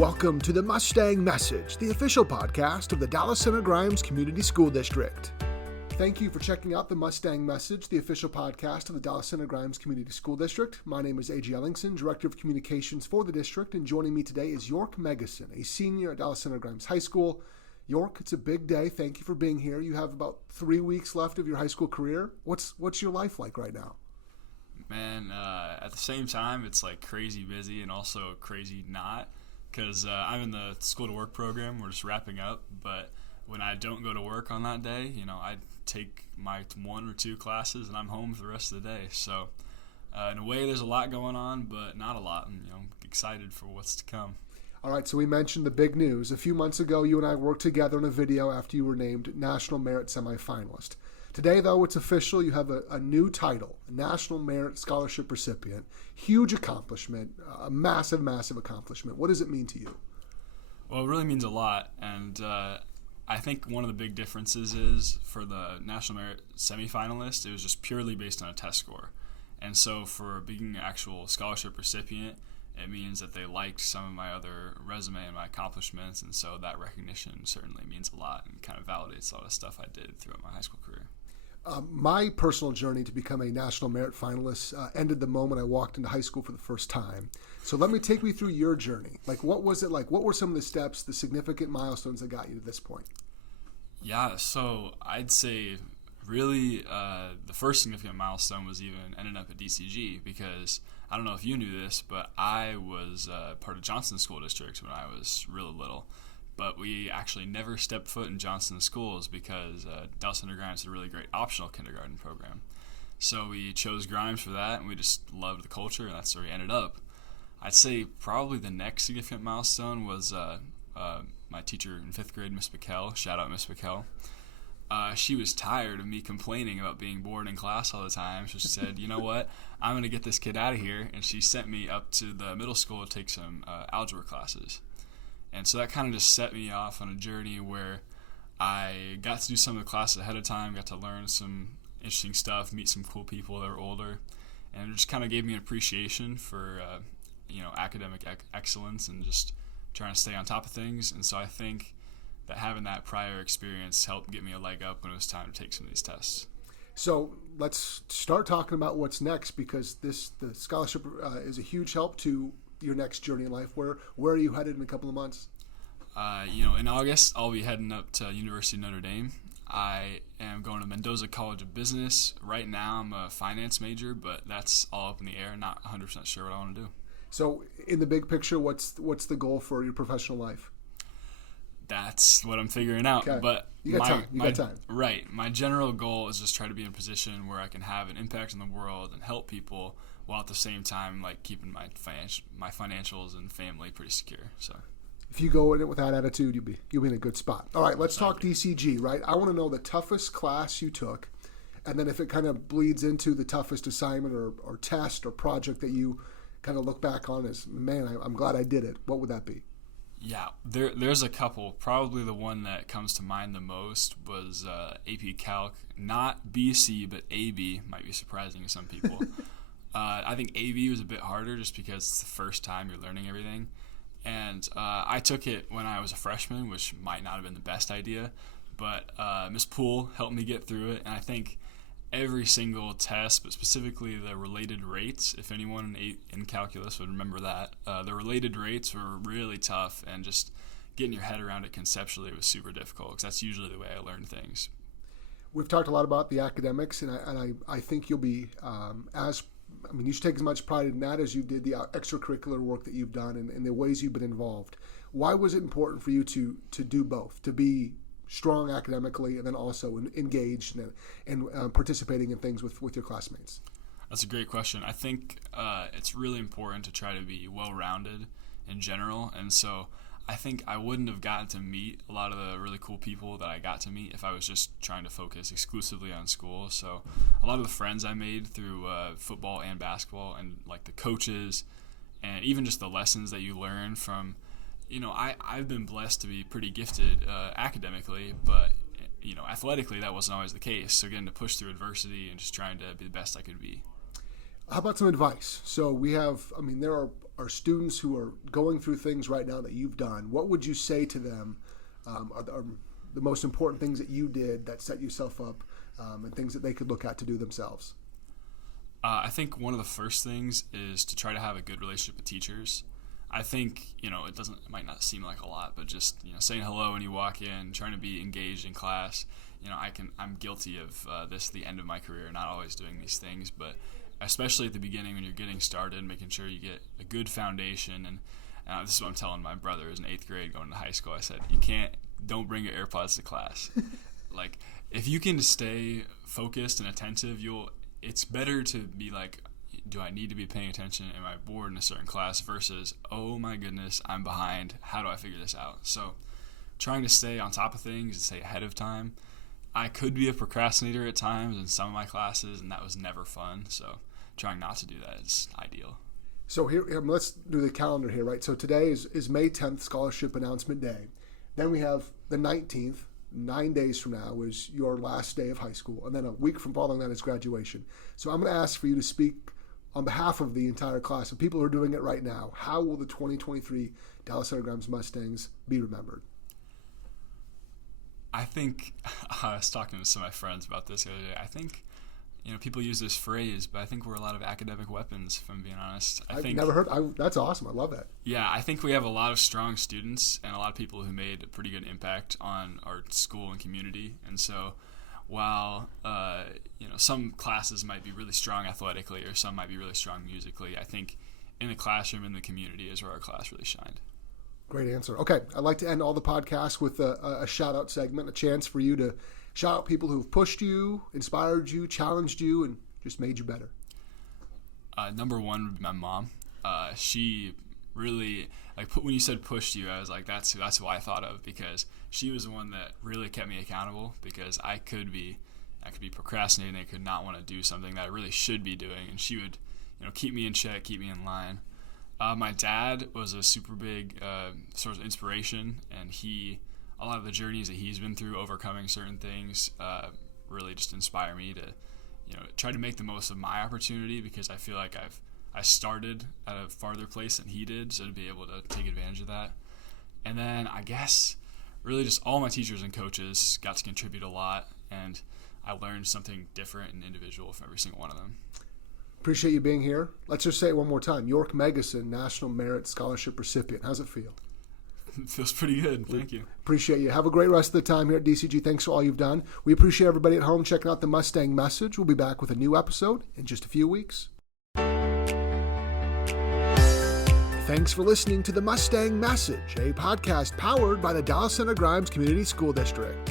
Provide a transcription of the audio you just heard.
Welcome to the Mustang Message, the official podcast of the Dallas Center Grimes Community School District. Thank you for checking out the Mustang Message, the official podcast of the Dallas Center Grimes Community School District. My name is A.J. Ellingson, Director of Communications for the district, and joining me today is York Meggison, a senior at Dallas Center Grimes High School. York, it's a big day. Thank you for being here. You have about 3 weeks left of your high school career. What's your life like right now? Man, at the same time, it's like crazy busy and also crazy not, because I'm in the school to work program. We're just wrapping up, but when I don't go to work on that day, I take my 1 or 2 classes and I'm home for the rest of the day. So in a way, there's a lot going on, but not a lot. And, I'm excited for what's to come. All right, so we mentioned the big news. A few months ago, you and I worked together on a video after you were named National Merit Semifinalist. Today, though, it's official. You have a new title, a National Merit Scholarship recipient. Huge accomplishment, a massive, massive accomplishment. What does it mean to you? Well, it really means a lot, and I think one of the big differences is for the National Merit Semifinalist, it was just purely based on a test score. And so for being an actual scholarship recipient, it means that they liked some of my other resume and my accomplishments, and so that recognition certainly means a lot and kind of validates a lot of stuff I did throughout my high school career. My personal journey to become a National Merit Finalist ended the moment I walked into high school for the first time. So let me take me through your journey. Like, what was it like? What were some of the steps, the significant milestones that got you to this point? Yeah, so I'd say really the first significant milestone was even ending up at DCG, because I don't know if you knew this, but I was part of Johnson School District when I was really little. But we actually never stepped foot in Johnson schools because Dallas Center Grimes is a really great optional kindergarten program. So we chose Grimes for that, and we just loved the culture, and that's where we ended up. I'd say probably the next significant milestone was my teacher in 5th grade, Miss McKell. Shout out Miss McKell. She was tired of me complaining about being bored in class all the time. So she said, you know what, I'm going to get this kid out of here. And she sent me up to the middle school to take some algebra classes. And so that kind of just set me off on a journey where I got to do some of the classes ahead of time, got to learn some interesting stuff, meet some cool people that were older. And it just kind of gave me an appreciation for, academic excellence and just trying to stay on top of things. And so I think that having that prior experience helped get me a leg up when it was time to take some of these tests. So let's start talking about what's next, because the scholarship is a huge help to your next journey in life. Where are you headed in a couple of months? In August, I'll be heading up to University of Notre Dame. I am going to Mendoza College of Business. Right now, I'm a finance major, but that's all up in the air. Not 100% sure what I want to do. So in the big picture, what's the goal for your professional life? That's what I'm figuring out. Okay. But you got time. Right. My general goal is just try to be in a position where I can have an impact on the world and help people, while at the same time keeping my financials and family pretty secure. So if you go in it with that attitude, you'll be in a good spot. All right, let's talk DCG, right? I want to know the toughest class you took, and then if it kind of bleeds into the toughest assignment or test or project that you kind of look back on as, man, I'm glad I did it. What would that be? Yeah, there's a couple. Probably the one that comes to mind the most was AP Calc. Not BC, but AB. Might be surprising to some people. I think AB was a bit harder just because it's the first time you're learning everything. And I took it when I was a freshman, which might not have been the best idea. But Miss Poole helped me get through it. And I think every single test, but specifically the related rates, if anyone in calculus would remember that, the related rates were really tough, and just getting your head around it conceptually was super difficult, because that's usually the way I learn things. We've talked a lot about the academics, and I think you'll be you should take as much pride in that as you did the extracurricular work that you've done and the ways you've been involved. Why was it important for you to do both, to be strong academically and then also engaged and participating in things with your classmates? That's a great question. I think it's really important to try to be well-rounded in general, and so I think I wouldn't have gotten to meet a lot of the really cool people that I got to meet if I was just trying to focus exclusively on school. So a lot of the friends I made through football and basketball, and the coaches, and even just the lessons that you learn from, I've been blessed to be pretty gifted academically, but athletically that wasn't always the case. So getting to push through adversity and just trying to be the best I could be. How about some advice? So there are students who are going through things right now that you've done. What would you say to them are the most important things that you did that set yourself up, and things that they could look at to do themselves? I think one of the first things is to try to have a good relationship with teachers. I think, it might not seem like a lot, but just, saying hello when you walk in, trying to be engaged in class. I'm guilty of this at the end of my career, not always doing these things, but especially at the beginning when you're getting started, making sure you get a good foundation. And this is what I'm telling my brother who's in 8th grade going to high school. I said, don't bring your AirPods to class. Like, if you can stay focused and attentive, it's better to be like, do I need to be paying attention? Am I bored in a certain class? Versus, oh my goodness, I'm behind. How do I figure this out? So trying to stay on top of things and stay ahead of time. I could be a procrastinator at times in some of my classes, and that was never fun. So trying not to do that is ideal. So here, let's do the calendar here, right? So today is May 10th, Scholarship Announcement Day. Then we have the 19th, 9 days from now is your last day of high school. And then a week from following that is graduation. So I'm going to ask for you to speak on behalf of the entire class of people who are doing it right now. How will the 2023 Dallas Center Grimes Mustangs be remembered? I think, I was talking to some of my friends about this the other day. I think, people use this phrase, but I think we're a lot of academic weapons, if I'm being honest. I've never heard. That's awesome. I love that. Yeah, I think we have a lot of strong students and a lot of people who made a pretty good impact on our school and community. And so while, some classes might be really strong athletically or some might be really strong musically, I think in the classroom, in the community is where our class really shined. Great answer. Okay, I'd like to end all the podcasts with a shout-out segment, a chance for you to shout out people who've pushed you, inspired you, challenged you, and just made you better. Number one would be my mom. She really, when you said pushed you, I was like, that's what I thought of, because she was the one that really kept me accountable, because I could be procrastinating. I could not want to do something that I really should be doing, and she would, keep me in check, keep me in line. My dad was a super big source of inspiration, and a lot of the journeys that he's been through, overcoming certain things, really just inspire me to, try to make the most of my opportunity, because I feel like I started at a farther place than he did, so to be able to take advantage of that. And then I guess really just all my teachers and coaches got to contribute a lot, and I learned something different and individual from every single one of them. Appreciate you being here. Let's just say it one more time. York Meggison, National Merit Scholarship recipient. How's it feel? It feels pretty good. Thank you. Appreciate you. Have a great rest of the time here at DCG. Thanks for all you've done. We appreciate everybody at home checking out the Mustang Message. We'll be back with a new episode in just a few weeks. Thanks for listening to the Mustang Message, a podcast powered by the Dallas Center Grimes Community School District.